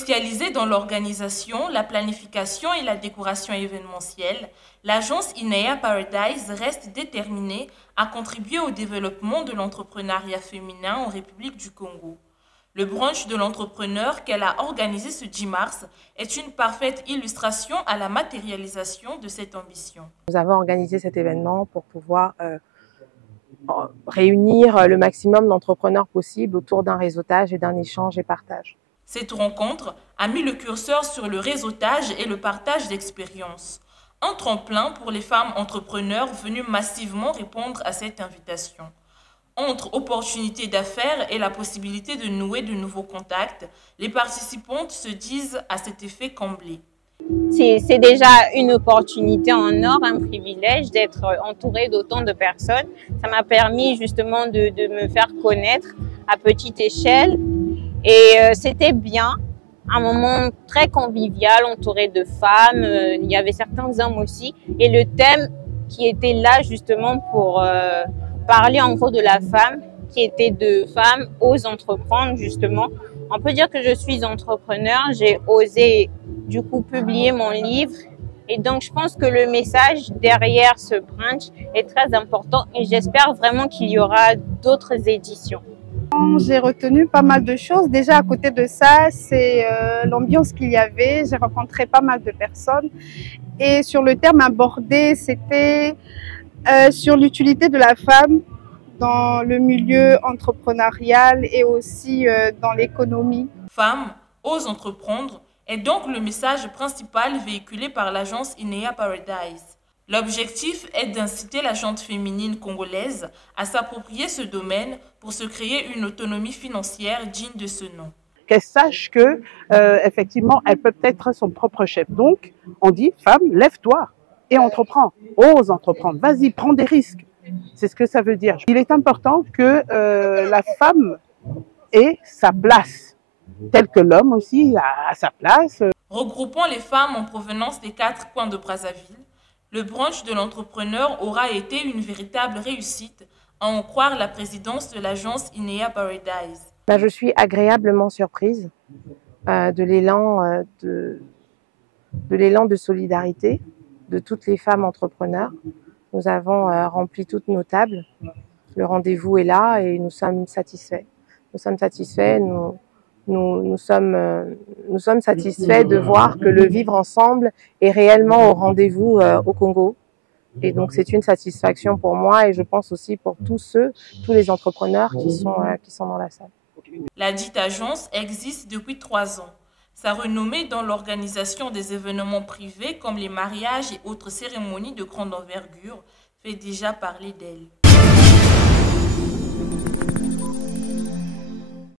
Spécialisée dans l'organisation, la planification et la décoration événementielle, l'agence INEA Paradise reste déterminée à contribuer au développement de l'entrepreneuriat féminin en République du Congo. Le brunch de l'entrepreneur qu'elle a organisé ce 10 mars est une parfaite illustration à la matérialisation de cette ambition. Nous avons organisé cet événement pour pouvoir réunir le maximum d'entrepreneurs possible autour d'un réseautage et d'un échange et partage. Cette rencontre a mis le curseur sur le réseautage et le partage d'expériences, un tremplin pour les femmes entrepreneurs venues massivement répondre à cette invitation. Entre opportunités d'affaires et la possibilité de nouer de nouveaux contacts, les participantes se disent à cet effet comblées. C'est déjà une opportunité en or, un privilège d'être entourée d'autant de personnes. Ça m'a permis justement de me faire connaître à petite échelle et c'était bien, un moment très convivial, entouré de femmes, il y avait certains hommes aussi et le thème qui était là justement pour parler en gros de la femme, qui était de femmes osent entreprendre justement. On peut dire que je suis entrepreneur, j'ai osé du coup publier mon livre et donc je pense que le message derrière ce brunch est très important et j'espère vraiment qu'il y aura d'autres éditions. J'ai retenu pas mal de choses. Déjà à côté de ça, c'est l'ambiance qu'il y avait. J'ai rencontré pas mal de personnes et sur le thème abordé, c'était sur l'utilité de la femme dans le milieu entrepreneurial et aussi dans l'économie. Femmes osent entreprendre est donc le message principal véhiculé par l'agence INEA Paradise. L'objectif est d'inciter la gente féminine congolaise à s'approprier ce domaine pour se créer une autonomie financière digne de ce nom. Qu'elle sache que, effectivement, elle peut être son propre chef. Donc, on dit, femme, lève-toi et entreprends. Ose entreprendre. Vas-y, prends des risques. C'est ce que ça veut dire. Il est important que la femme ait sa place, telle que l'homme aussi a sa place. Regroupant les femmes en provenance des 4 coins de Brazzaville, le brunch de l'entrepreneur aura été une véritable réussite, à en croire la présidence de l'agence INEA Paradise. Je suis agréablement surprise de l'élan de solidarité de toutes les femmes entrepreneurs. Nous avons rempli toutes nos tables. Le rendez-vous est là et nous sommes satisfaits. Nous sommes satisfaits, nous sommes satisfaits de voir que le vivre ensemble est réellement au rendez-vous au Congo. Et donc c'est une satisfaction pour moi et je pense aussi pour tous les entrepreneurs qui sont dans la salle. La dite agence existe depuis 3 ans. Sa renommée dans l'organisation des événements privés comme les mariages et autres cérémonies de grande envergure fait déjà parler d'elle.